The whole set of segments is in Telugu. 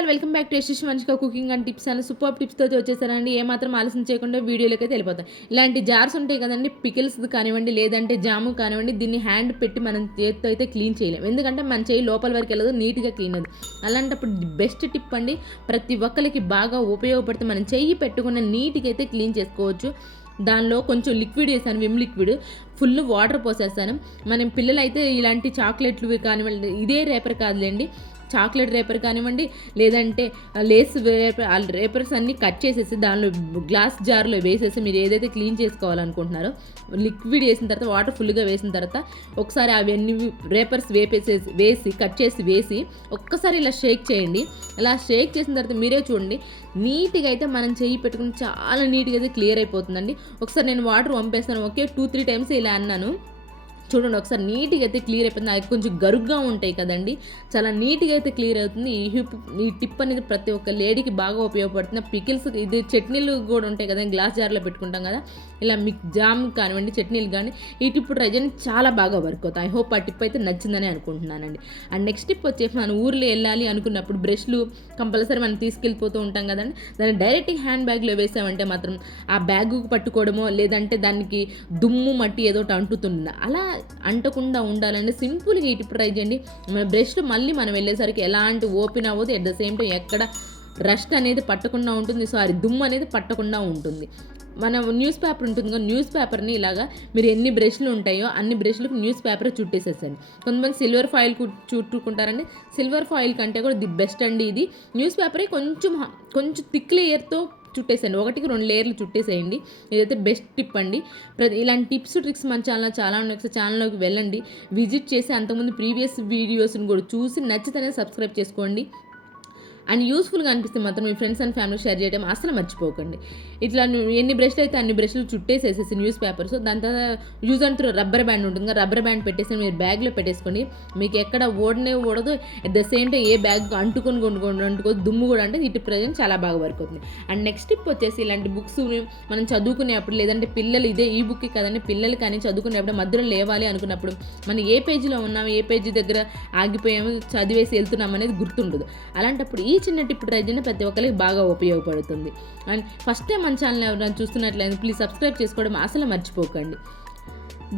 All welcome back to SSSvini&Vanshika cooking and tips and super tips తో వచ్చేసారండి. ఏ మాత్రం ఆలస్యం చేయకుండా వీడియోలోకి అయితే వెళ్ళిపోతాం. ఇలాంటి జార్స్ ఉంటాయి కదండి, పికిల్స్ కానివ్వండి లేదంటే జాము కానివ్వండి, దీన్ని హ్యాండ్ పెట్టి మనం చేతితో అయితే క్లీన్ చేయలేం, ఎందుకంటే మన చేయి లోపల వరకు వెళ్ళదు, నీట్గా క్లీన్ అది. అలాంటప్పుడు బెస్ట్ టిప్ అండి, ప్రతి ఒక్కరికి బాగా ఉపయోగపడితే మనం చెయ్యి పెట్టుకున్న నీట్గా అయితే క్లీన్ చేసుకోవచ్చు. దానిలో కొంచెం లిక్విడ్ వేసాను, విమ్ లిక్విడ్, ఫుల్ వాటర్ పోసేస్తాను. మనం పిల్లలు అయితే ఇలాంటి చాక్లెట్లు కానివ్వండి, ఇదే రేపర్ కాదులేండి, చాక్లెట్ రేపర్ కానివ్వండి లేదంటే లేస్ రేపర్స్ అన్నీ కట్ చేసేసి దానిలో గ్లాస్ జార్లో వేసేసి మీరు ఏదైతే క్లీన్ చేసుకోవాలనుకుంటున్నారో లిక్విడ్ వేసిన తర్వాత వాటర్ ఫుల్గా వేసిన తర్వాత ఒకసారి అవన్నీ రేపర్స్ వేసి కట్ చేసి వేసి ఒక్కసారి ఇలా షేక్ చేయండి. ఇలా షేక్ చేసిన తర్వాత మీరే చూడండి, నీట్గా అయితే మనం చెయ్యి పెట్టుకుని చాలా నీట్గా అయితే క్లియర్ అయిపోతుందండి. ఒకసారి నేను వాటర్ పంపేస్తాను, ఓకే 2-3 టైమ్స్ ఇలా అన్నాను, చూడండి ఒకసారి నీట్గా అయితే క్లియర్ అయిపోతుంది. అది కొంచెం గరుగ్గా ఉంటాయి కదండి, చాలా నీట్గా అయితే క్లియర్ అవుతుంది. ఈ టిప్ అనేది ప్రతి ఒక్క లేడీకి బాగా ఉపయోగపడుతుంది. పికిల్స్, ఇది చట్నీలు కూడా ఉంటాయి కదా, గ్లాస్ జార్లో పెట్టుకుంటాం కదా, ఇలా మీకు జామ్ కానివ్వండి చట్నీలు కానీ ఈ టిప్ ట్రై చేయండి, చాలా బాగా వర్క్ అవుతాయి. ఐ హోప్ ఆ టిప్ అయితే నచ్చిందని అనుకుంటున్నానండి. అండ్ నెక్స్ట్ టిప్ వచ్చేసి మనం ఊర్లో వెళ్ళాలి అనుకున్నప్పుడు బ్రష్లు కంపల్సరీ మనం తీసుకెళ్ళిపోతూ ఉంటాం కదండి, దాన్ని డైరెక్ట్గా హ్యాండ్ బ్యాగ్లో వేసామంటే మాత్రం ఆ బ్యాగ్ పట్టుకోవడమో లేదంటే దానికి దుమ్ము మట్టి ఏదో ఒకటి అంటుతుంది, అలా అంటకుండా ఉండాలంటే సింపుల్గా ఈ టిప్ ట్రై చేయండి. మన బ్రష్లు మళ్ళీ మనం వెళ్ళేసరికి ఎలాంటి ఓపెన్ అవ్వదు, ఎట్ ద సేమ్ టైం ఎక్కడ రస్ట్ అనేది పట్టకుండా ఉంటుంది, దుమ్ము అనేది పట్టకుండా ఉంటుంది. మన న్యూస్ పేపర్ ఉంటుంది కదా, న్యూస్ పేపర్ని ఇలాగా మీరు ఎన్ని బ్రష్లు ఉంటాయో అన్ని బ్రష్లకు న్యూస్ పేపర్ చుట్టేసేసాను. కొంతమంది సిల్వర్ ఫాయిల్ చుట్టుకుంటారండి, సిల్వర్ ఫాయిల్ కంటే కూడా ది బెస్ట్ అండి ఇది. న్యూస్ పేపరే కొంచెం థిక్ లేయర్తో చుట్టేసేయండి, 1-2 లేయర్లు చుట్టేసేయండి. ఇదైతే బెస్ట్ టిప్ అండి. ఇలాంటి టిప్స్ ట్రిక్స్ మన చాలా ఉన్నాయి. ఒకసారి ఛానల్లోకి వెళ్ళండి, విజిట్ చేసి అంతకుముందు ప్రీవియస్ వీడియోస్ని కూడా చూసి నచ్చితేనే సబ్స్క్రైబ్ చేసుకోండి. అండ్ యూస్ఫుల్గా అనిపిస్తే మాత్రం మీ ఫ్రెండ్స్ అండ్ ఫ్యామిలీ షేర్ చేయడం అసలు మర్చిపోకండి. ఇట్లా ఎన్ని బ్రష్లు అయితే అన్ని బ్రష్లు చుట్టేసేసేసి న్యూస్ పేపర్స్, దాని తర్వాత use and throw rubber band ఉంటుంది, రబ్బర్ బ్యాండ్ పెట్టేసి మీరు బ్యాగ్లో పెట్టేసుకోండి. మీకు ఎక్కడ ఓడదు, అట్ ద సేమ్ టైం ఏ బ్యాగ్ అంటుకోదు, దుమ్ము కూడా అంటే ఇటు ప్రయోజనం చాలా బాగా వర్క్ అవుతుంది. అండ్ నెక్స్ట్ టిప్ వచ్చేసి, ఇలాంటి బుక్స్ మనం చదువుకునేప్పుడు లేదంటే పిల్లలు ఇదే ఈ బుక్ కదండి, పిల్లలు కానీ చదువుకునేప్పుడు మధ్యలో లేవాలి అనుకున్నప్పుడు మనం ఏ పేజీలో ఉన్నాము, ఏ పేజీ దగ్గర ఆగిపోయాము, చదివేసి వెళ్తున్నాం అనేది గుర్తుండదు. అలాంటప్పుడు ఈ చిన్న టిప్ ట్రై చేయండి, ప్రతి ఒక్కరికి బాగా ఉపయోగపడుతుంది. అండ్ ఫస్ట్ టైం మన ఛానల్ ఎవరైనా చూస్తున్నట్లయితే ప్లీజ్ సబ్స్క్రైబ్ చేసుకోవడం అసలు మర్చిపోకండి.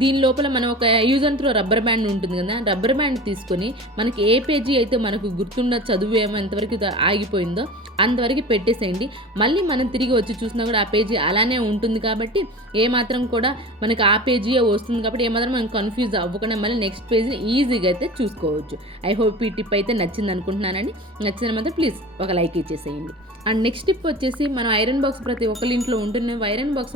దీని లోపల మనం ఒక use and throw rubber band ఉంటుంది కదా, రబ్బర్ బ్యాండ్ తీసుకొని మనకి ఏ పేజీ అయితే మనకు గుర్తున్న చదువు ఏమో ఎంతవరకు ఆగిపోయిందో అంతవరకు పెట్టేసేయండి. మళ్ళీ మనం తిరిగి వచ్చి చూసినా కూడా ఆ పేజీ అలానే ఉంటుంది కాబట్టి ఏమాత్రం కూడా మనకి ఆ పేజీ వస్తుంది కాబట్టి ఏమాత్రం మనం కన్ఫ్యూజ్ అవ్వకుండా మళ్ళీ నెక్స్ట్ పేజీని ఈజీగా అయితే చూసుకోవచ్చు. ఐ హోప్ ఈ టిప్ అయితే నచ్చింది అనుకుంటున్నానండి. నచ్చిన మాత్రం ప్లీజ్ ఒక లైక్ ఇచ్చేసేయండి. అండ్ నెక్స్ట్ టిప్ వచ్చేసి, మనం ఐరన్ బాక్స్ ప్రతి ఒక్కరి ఇంట్లో ఉంటుంది, ఐరన్ బాక్స్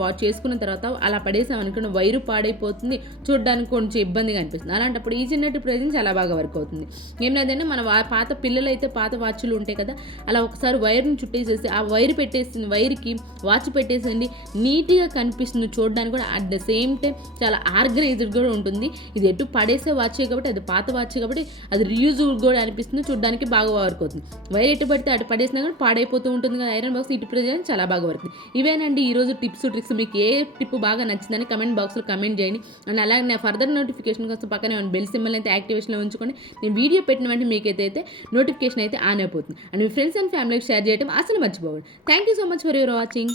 వాష్ చేసుకున్న తర్వాత అలా పడేసాం అనుకున్న వైరు పాడైపోతుంది, చూడడానికి కొంచెం ఇబ్బందిగా అనిపిస్తుంది. అలాంటప్పుడు ఈ చిన్న టిప్ అయితే చాలా బాగా వర్క్ అవుతుంది. ఏం లేదంటే మన పాత పిల్లలు అయితే పాత వాచ్లు ఉంటాయి కదా, అలా ఒకసారి వైర్ని చుట్టేసేసి ఆ వైర్కి వాచ్ పెట్టేసండి, నీట్గా కనిపిస్తుంది చూడడానికి కూడా, అట్ ద సేమ్ టైం చాలా ఆర్గనైజ్డ్ కూడా ఉంటుంది. ఇది ఎటు పడేసే వాచే కాబట్టి, అది పాత వాచ్ కాబట్టి అది రీయూజబుల్ కూడా అనిపిస్తుంది, చూడడానికి బాగా వర్క్ అవుతుంది. వైర్ ఎటు పడితే అటు పడేసినా కూడా పాడైపోతూ ఉంటుంది కదా ఐరన్ బాక్స్, ఇటు ప్రజెంట్ చాలా బాగా వర్క్. ఇవేనండి ఈరోజు టిప్స్ ట్రిక్స్. మీకు ఏ టిప్ బాగా నచ్చిందని కమెంట్ బాక్స్లో కమెంట్ చేయండి. అండ్ అలాగే నా ఫర్దర్ నోటిఫికేషన్ కోసం పక్కనే బెల్ సింబల్ అయితే యాక్టివేషన్లో ఉంచుకోండి. నేను వీడియో పెట్టిన వెంటనే మీకైతే నోటిఫికేషన్ అయితే ఆన్ అయిపోతుంది. అండ్ మీ ఫ్రెండ్స్ అండ్ ఫ్యామిలీకి షేర్ చేయడం అసలు మర్చిపోకండి. Thank you so much for your watching.